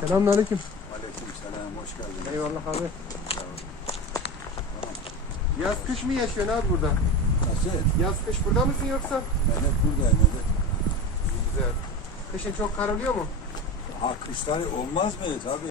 Selamünaleyküm. Aleyküm selam, hoş geldin. Eyvallah abi. Yaz kış mı yaşıyorsun abi burada? Nasıl? Yaz kış burada mısın yoksa? Ben hep buradayım evet. Güzel. Kışın çok karılıyor mu? Ha kışları olmaz mı? Tabii.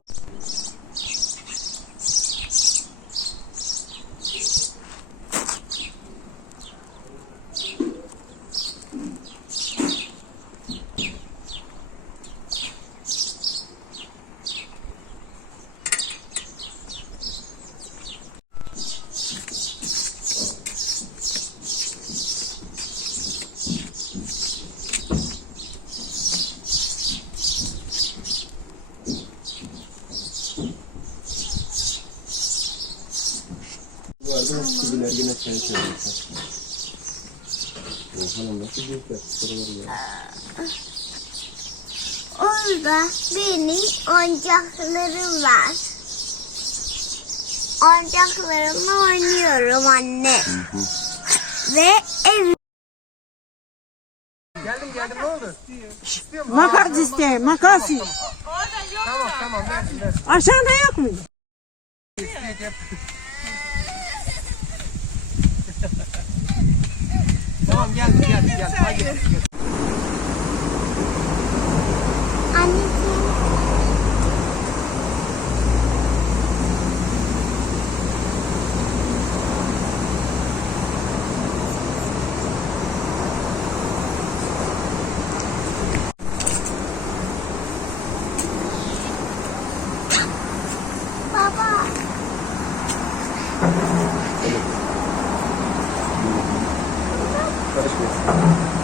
Vardı mı? Gibiler yine çay içiyorlar. Oğlum nasıl büyükler? Soruları ya. Orada benim oyuncaklarım var. Oyuncaklarımla oynuyorum anne. Ve ev Geldim geldim ne oldu? İstiyor musun? Makas isteyin, makas. Tamam tamam versin versin. Aşağıda yok mu? gel. Hadi. Baba. Deus.